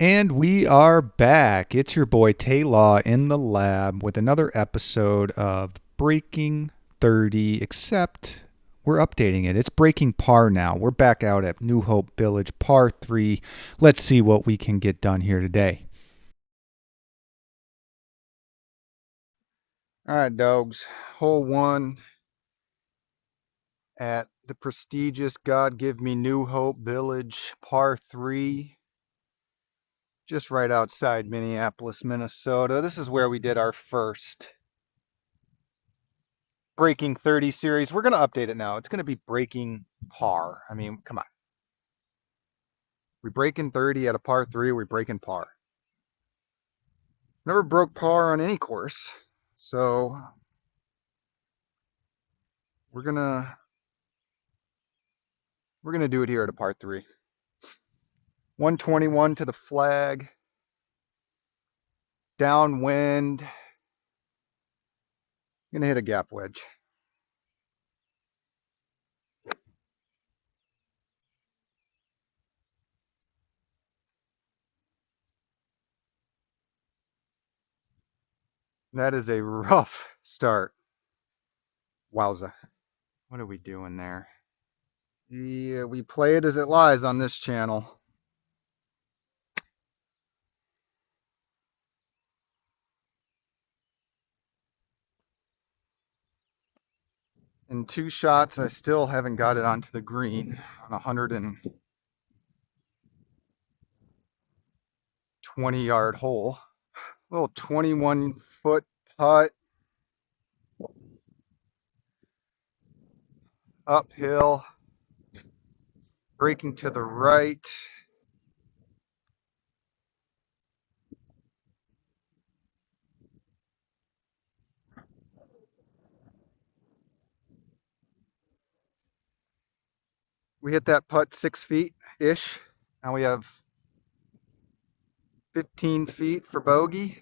And we are back. It's your boy Tay Law in the lab with another episode of Breaking 30, except we're updating it. It's breaking par now. We're back out at New Hope Village, par 3. Let's see what we can get done here today. All right, dogs. Hole 1 at the prestigious God Give Me New Hope Village, par 3. Just right outside Minneapolis, Minnesota. This is where we did our first Breaking 30 series. We're going to update it now. It's going to be Breaking Par. I mean, come on. We break in 30 at a par 3, we break in par. Never broke par on any course. So we're going to do it here at a par 3. 121 to the flag. Downwind. Going to hit a gap wedge. That is a rough start. Wowza. What are we doing there? Yeah, we play it as it lies on this channel. In 2 shots, I still haven't got it onto the green on a 120-yard hole. Little 21-foot putt, uphill, breaking to the right. We hit that putt 6 feet-ish. Now we have 15 feet for bogey.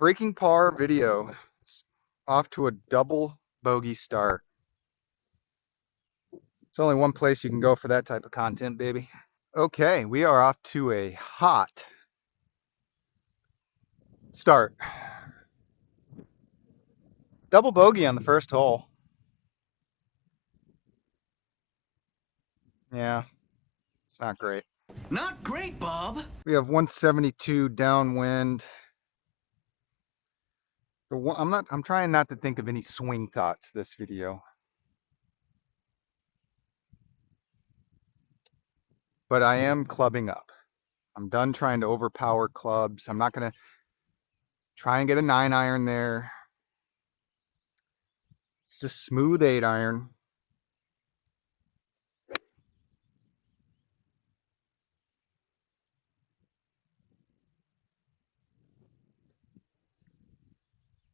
Breaking par video. It's off to a double bogey start. It's only one place you can go for that type of content, baby. Okay, we are off to a hot start. Double bogey on the first hole. Yeah, it's not great. Not great, Bob. We have 172 downwind. I'm trying not to think of any swing thoughts this video. But I am clubbing up. I'm done trying to overpower clubs. I'm not going to try and get a 9-iron there. It's just smooth 8-iron.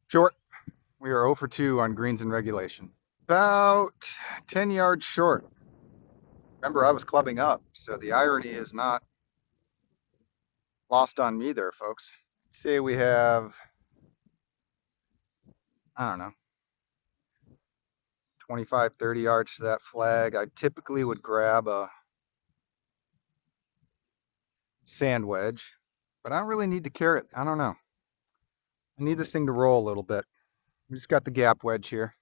Short. We are 0 for 2 on greens in regulation. About 10 yards short. Remember, I was clubbing up, so the irony is not lost on me there, folks. Say we have, I don't know, 25, 30 yards to that flag. I typically would grab a sand wedge, but I don't really need to carry it. I don't know. I need this thing to roll a little bit. We just got the gap wedge here.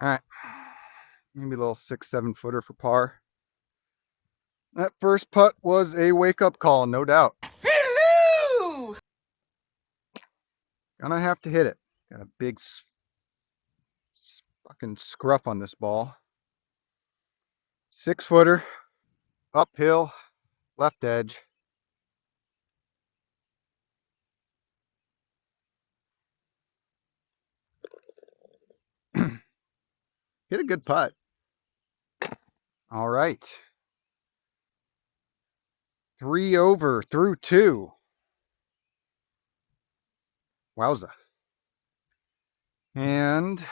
All right, maybe a little 6-7 footer for par. That first putt was a wake-up call, no doubt. Hello! Gonna have to hit it. Got a big fucking scruff on this ball. 6-footer, uphill, left edge. Hit a good putt. All right. 3 over through 2. Wowza. And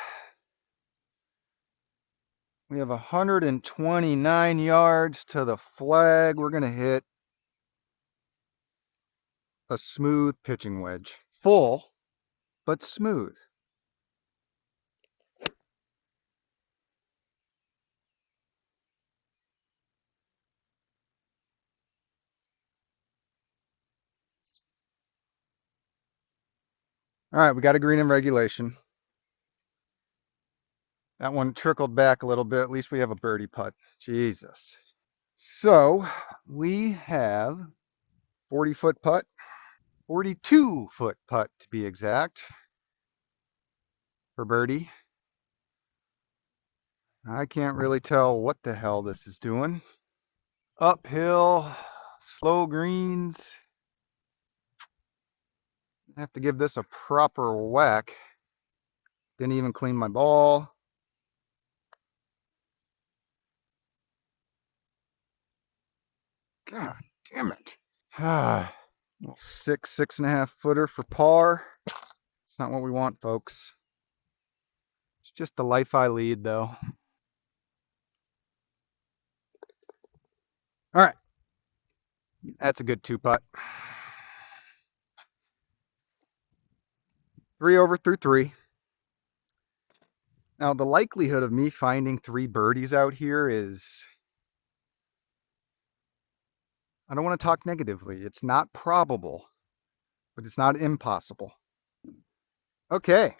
we have 129 yards to the flag. We're going to hit a smooth pitching wedge. Full, but smooth. All right, we got a green in regulation. That one trickled back a little bit. At least we have a birdie putt. Jesus. So we have 40-foot putt, 42-foot putt to be exact for birdie. I can't really tell what the hell this is doing. Uphill, slow greens. I have to give this a proper whack. Didn't even clean my ball. God damn it. 6.5 footer for par. It's not what we want, folks. It's just the life I lead, though. All right. That's a good two putt. 3 over through 3. Now, the likelihood of me finding 3 birdies out here is, I don't want to talk negatively. It's not probable, but it's not impossible. Okay.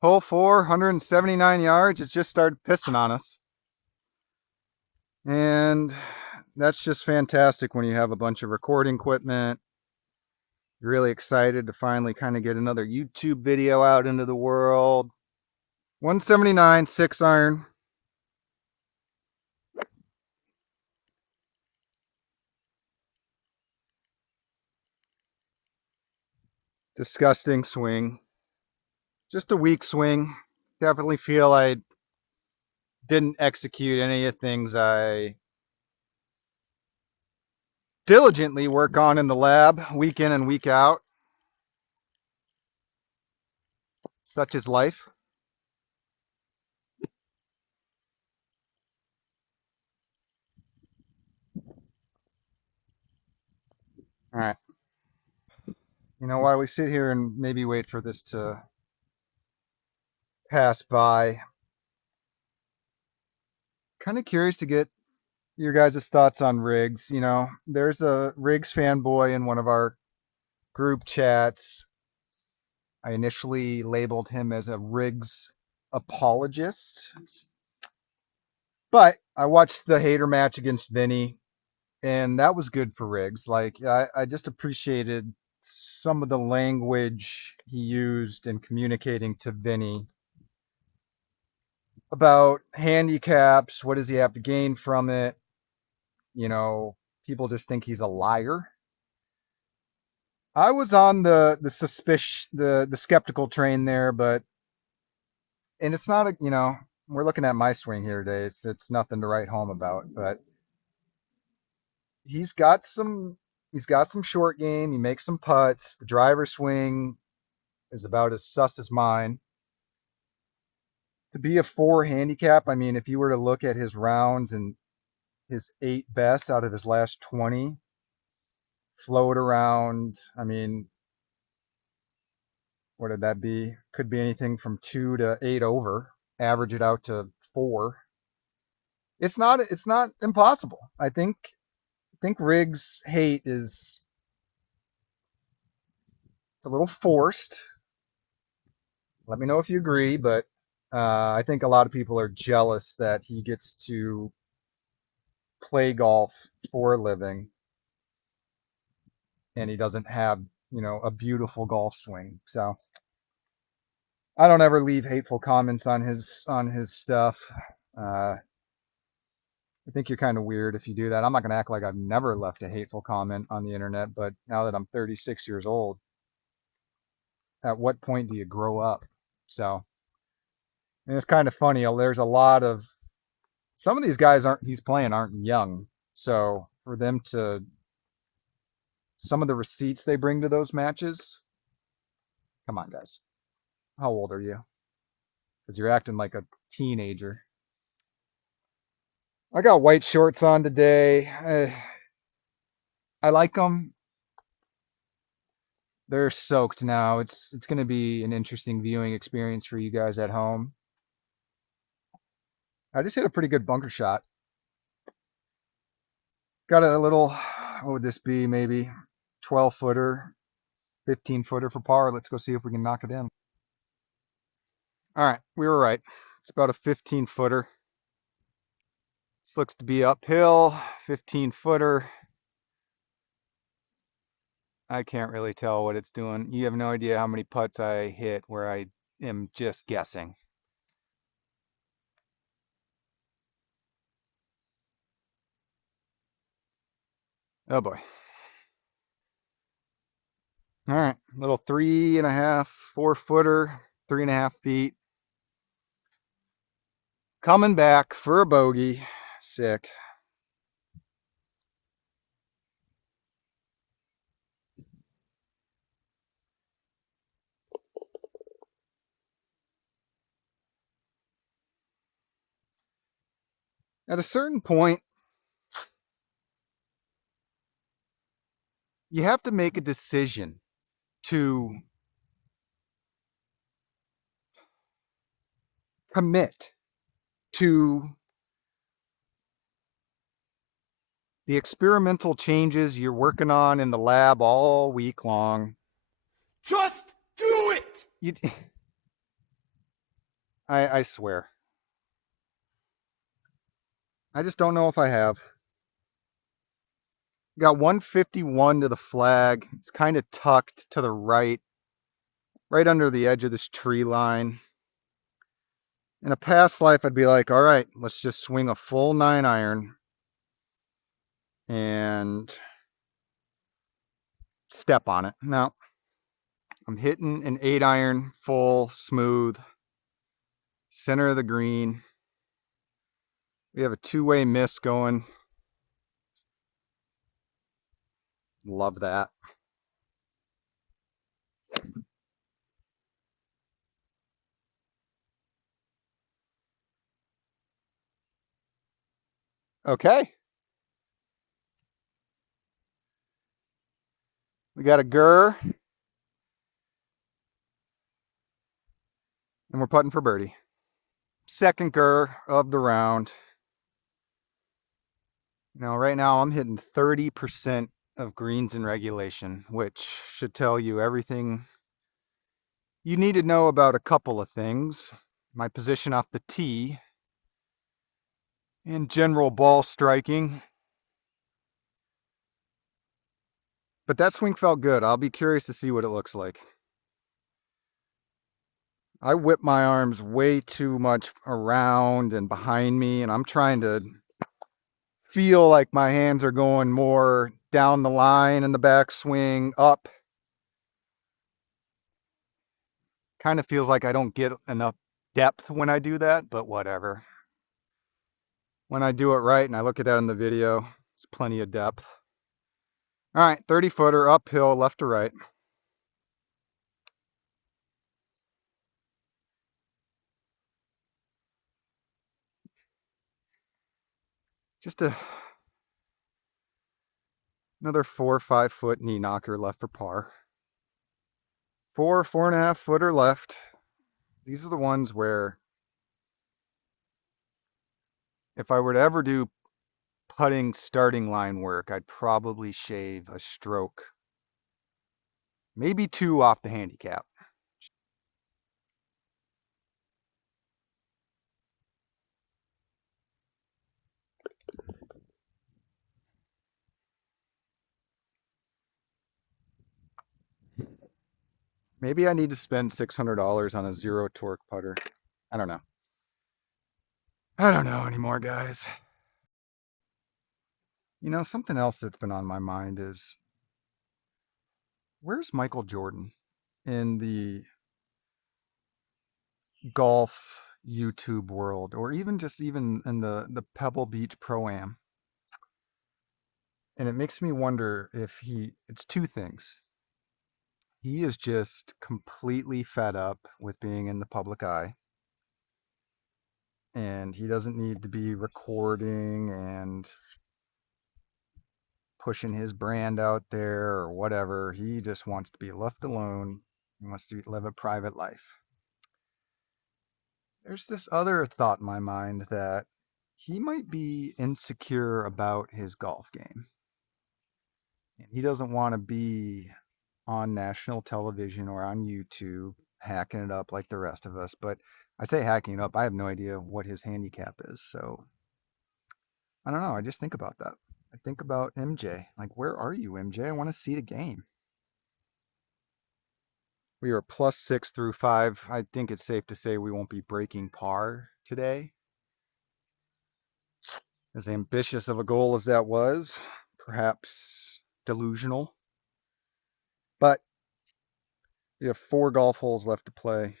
Hole 4, 179 yards. It just started pissing on us. And that's just fantastic when you have a bunch of recording equipment. You're really excited to finally kind of get another YouTube video out into the world. 179, 6 iron. Disgusting swing. Just a weak swing. Definitely feel I didn't execute any of the things I diligently work on in the lab week in and week out. Such is life. All right. You know, while we sit here and maybe wait for this to pass by, kind of curious to get your guys' thoughts on Riggs. You know, there's a Riggs fanboy in one of our group chats. I initially labeled him as a Riggs apologist, but I watched the hater match against Vinny, and that was good for Riggs. Like, I just appreciated some of the language he used in communicating to Vinny about handicaps. What does he have to gain from it? You know, people just think he's a liar. I was on the suspicion, the skeptical train there, but and it's not a, you know, we're looking at my swing here today. It's nothing to write home about, but he's got some he's got some short game. He makes some putts. The driver swing is about as sus as mine. To be a 4 handicap, I mean, if you were to look at his rounds and his 8 best out of his last 20, float around, I mean, what did that be? Could be anything from 2 to 8 over. Average it out to 4. It's not impossible. I think Riggs' hate is it's a little forced. Let me know if you agree, but I think a lot of people are jealous that he gets to play golf for a living and he doesn't have, you know, a beautiful golf swing. So I don't ever leave hateful comments on his stuff. I think you're kind of weird if you do that. I'm not going to act like I've never left a hateful comment on the internet, but now that I'm 36 years old, at what point do you grow up? So, and it's kind of funny. There's a lot of some of these guys aren't he's playing aren't young. So for them to some of the receipts they bring to those matches, come on, guys. How old are you? Because you're acting like a teenager. I got white shorts on today. I like them. They're soaked now. It's going to be an interesting viewing experience for you guys at home. I just hit a pretty good bunker shot. Got a little, what would this be? Maybe 12 footer, 15 footer for par. Let's go see if we can knock it in. All right, we were right. It's about a 15 footer. This looks to be uphill, 15 footer. I can't really tell what it's doing. You have no idea how many putts I hit where I am just guessing. Oh boy. All right, little 3.5, 4 footer, 3.5 feet. Coming back for a bogey. Sick. At a certain point, you have to make a decision to commit to the experimental changes you're working on in the lab all week long. Just do it! You, I swear. I just don't know if I have. Got 151 to the flag. It's kind of tucked to the right, right under the edge of this tree line. In a past life, I'd be like, all right, let's just swing a full 9 iron and step on it. Now, I'm hitting an 8 iron, full, smooth, center of the green. We have a two-way miss going. Love that. Okay. We got a gur, and we're putting for birdie. Second gur of the round. Now, right now, I'm hitting 30% of greens in regulation, which should tell you everything you need to know about a couple of things. My position off the tee and general ball striking. But that swing felt good. I'll be curious to see what it looks like. I whip my arms way too much around and behind me, and I'm trying to feel like my hands are going more down the line in the backswing, up. Kind of feels like I don't get enough depth when I do that, but whatever. When I do it right and I look at that in the video, it's plenty of depth. All right, 30 footer uphill, left to right. Just another 4 or 5 foot knee knocker left for par. 4.5 footer left. These are the ones where if I were to ever do putting starting line work, I'd probably shave a stroke, maybe two off the handicap. Maybe I need to spend $600 on a zero torque putter. I don't know. I don't know anymore, guys. You know, something else that's been on my mind is where's Michael Jordan in the golf YouTube world, or even just even in the Pebble Beach Pro-Am? And it makes me wonder if it's two things. He is just completely fed up with being in the public eye, and he doesn't need to be recording and pushing his brand out there or whatever. He just wants to be left alone. He wants to live a private life. There's this other thought in my mind that he might be insecure about his golf game. And he doesn't want to be on national television or on YouTube hacking it up like the rest of us. But I say hacking it up, I have no idea what his handicap is. So I don't know. I just think about that. I think about MJ. Like, where are you, MJ? I want to see the game. We are +6 through 5. I think it's safe to say we won't be breaking par today. As ambitious of a goal as that was, perhaps delusional. But we have 4 golf holes left to play,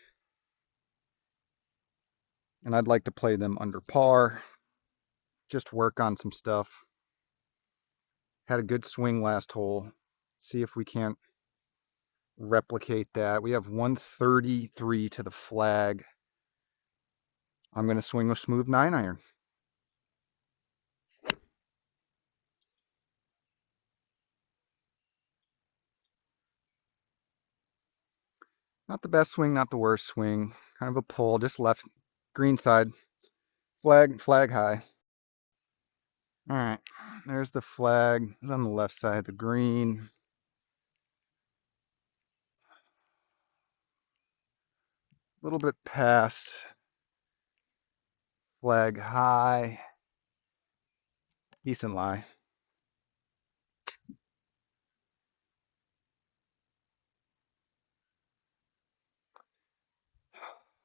and I'd like to play them under par, just work on some stuff. Had a good swing last hole. See if we can't replicate that. We have 133 to the flag. I'm going to swing a smooth 9-iron. Not the best swing, not the worst swing. Kind of a pull, just left, green side. Flag high. All right, there's the flag. It's on the left side of the green. A little bit past. Flag high. Decent lie.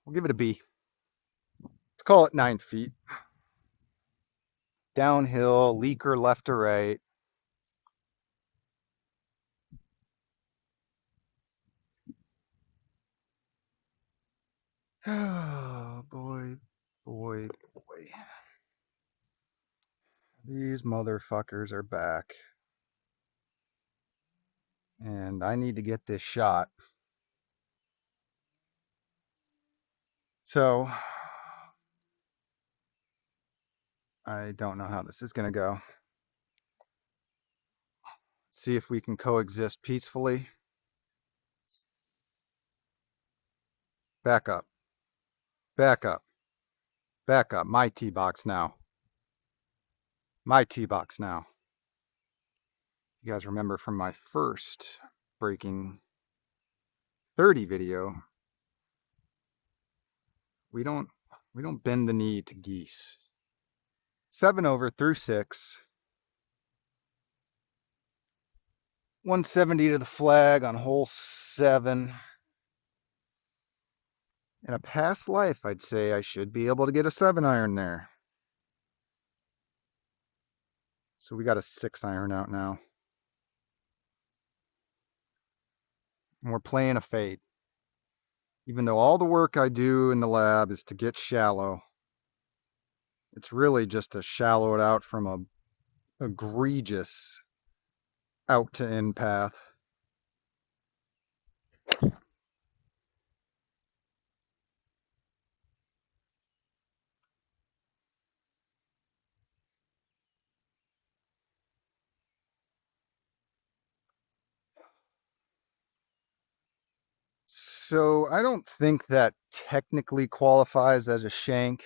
We'll give it a B. Let's call it 9 feet. Downhill, leaker left to right. Oh, boy, boy, boy. These motherfuckers are back. And I need to get this shot. So, I don't know how this is going to go. See if we can coexist peacefully. Back up. Back up. Back up. My tee box now. My tee box now. You guys remember from my first breaking 30 video, we don't bend the knee to geese. 7 over through 6. 170 to the flag on hole 7. In a past life, I'd say I should be able to get a 7-iron there. So we got a 6-iron out now. And we're playing a fade. Even though all the work I do in the lab is to get shallow, it's really just to shallow it out from a egregious out to in path. So I don't think that technically qualifies as a shank,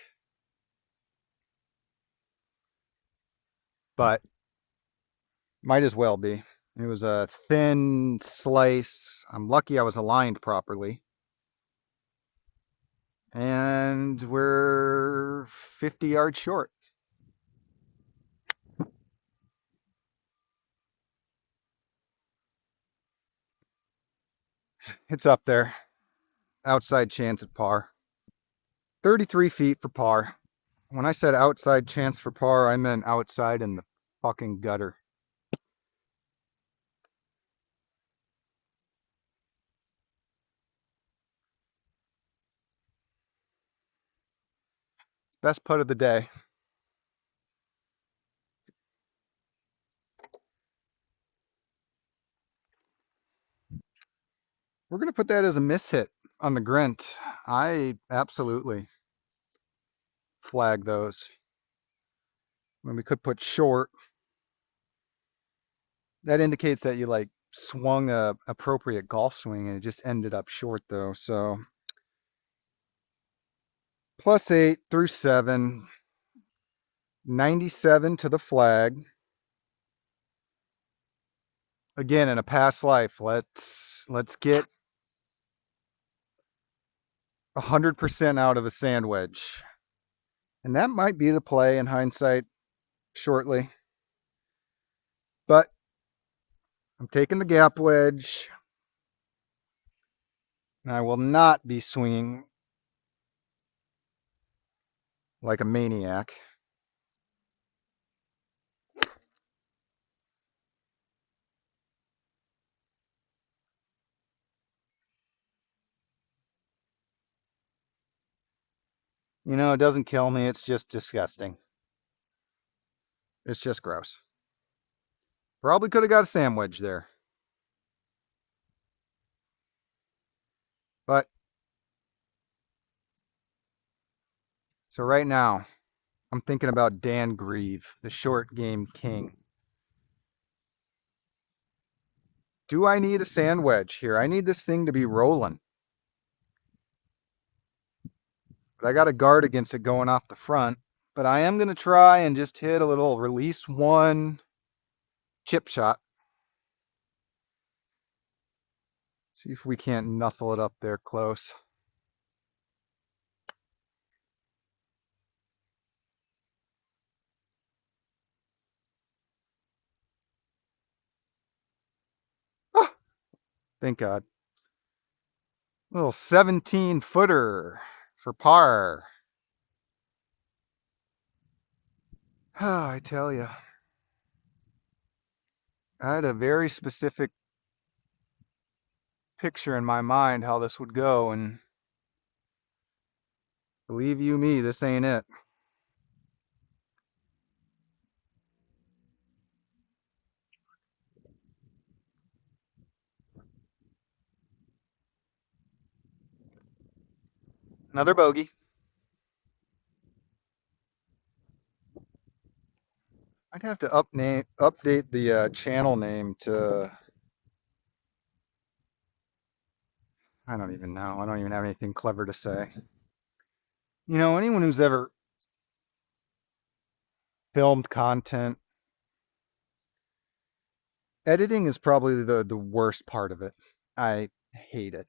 but might as well be. It was a thin slice. I'm lucky I was aligned properly. And we're 50 yards short. It's up there. Outside chance at par. 33 feet for par. When I said outside chance for par, I meant outside in the fucking gutter. Best putt of the day. We're going to put that as a miss hit on the Grint. I absolutely flag those. I mean, we could put short. That indicates that you like swung a appropriate golf swing and it just ended up short though. So +8 through 7, 97 to the flag. Again, in a past life, let's get 100% out of a sand wedge. And that might be the play in hindsight shortly. But I'm taking the gap wedge. And I will not be swinging like a maniac. You know, it doesn't kill me. It's just disgusting. It's just gross. Probably could have got a sandwich there. But so right now, I'm thinking about Dan Grieve, the short game king. Do I need a sand wedge here? I need this thing to be rolling. But I got to guard against it going off the front. But I am going to try and just hit a little release one chip shot. See if we can't nuzzle it up there close. Ah, thank God. Little 17 footer for par. Ah, I tell you, I had a very specific picture in my mind how this would go, and believe you me, this ain't it. Another bogey. I'd have to update the channel name to, I don't even know. I don't even have anything clever to say. You know, anyone who's ever filmed content, editing is probably the worst part of it. I hate it.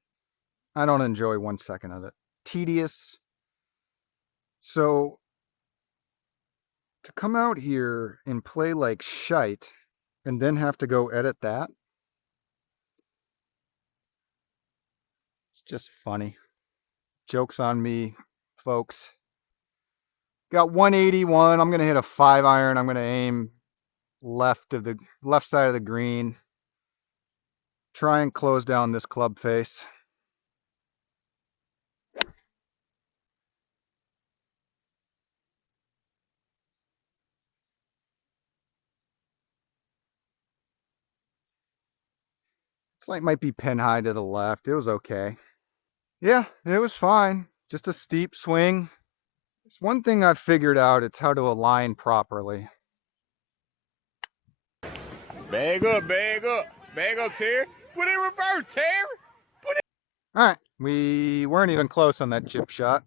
I don't enjoy 1 second of it. Tedious. So to come out here and play like shite and then have to go edit that, it's just funny. Joke's on me, folks. Got 181. I'm gonna hit a 5 iron. I'm gonna aim left side of the green. Try and close down this club face. This light might be pin high to the left. It was okay. Yeah, it was fine. Just a steep swing. It's one thing I've figured out. It's how to align properly. Bag up, Terry. Put it in reverse, Terry. All right, we weren't even close on that chip shot.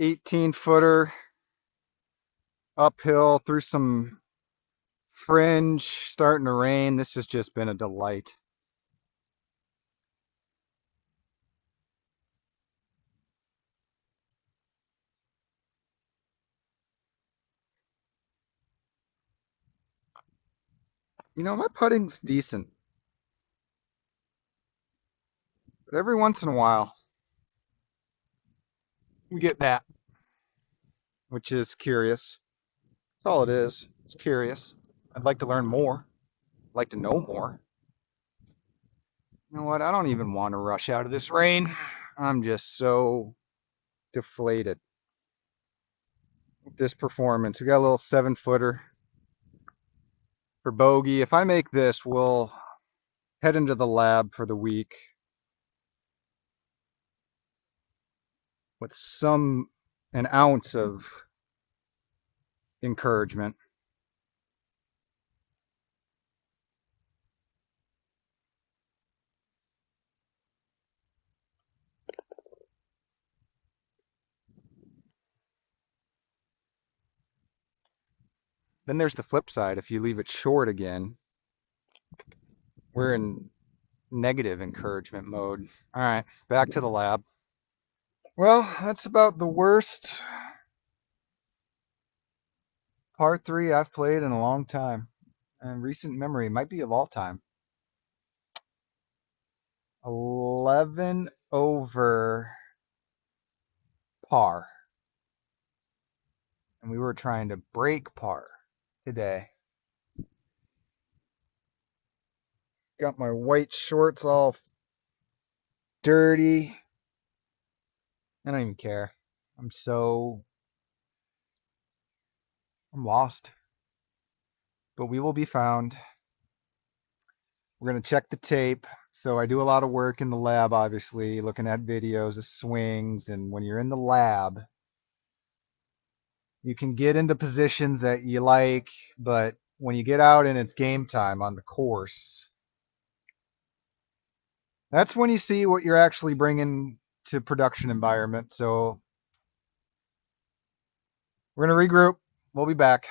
18-footer uphill through some fringe, starting to rain. This has just been a delight. You know, my putting's decent, but every once in a while we get that, which is curious. That's all it is. It's curious. I'd like to learn more. I'd like to know more. You know what? I don't even want to rush out of this rain. I'm just so deflated with this performance. We got a little 7-footer for bogey. If I make this, we'll head into the lab for the week with some an ounce of encouragement. Then there's the flip side. If you leave it short again, we're in negative encouragement mode. All right, back to the lab. Well, that's about the worst par 3 I've played in a long time. And recent memory might be of all time. 11 over par. And we were trying to break par today. Got my white shorts all dirty. I don't even care. I'm lost. But we will be found. We're going to check the tape. So I do a lot of work in the lab, obviously, looking at videos of swings. And when you're in the lab, you can get into positions that you like, but when you get out and it's game time on the course, that's when you see what you're actually bringing to production environment. So we're going to regroup. We'll be back.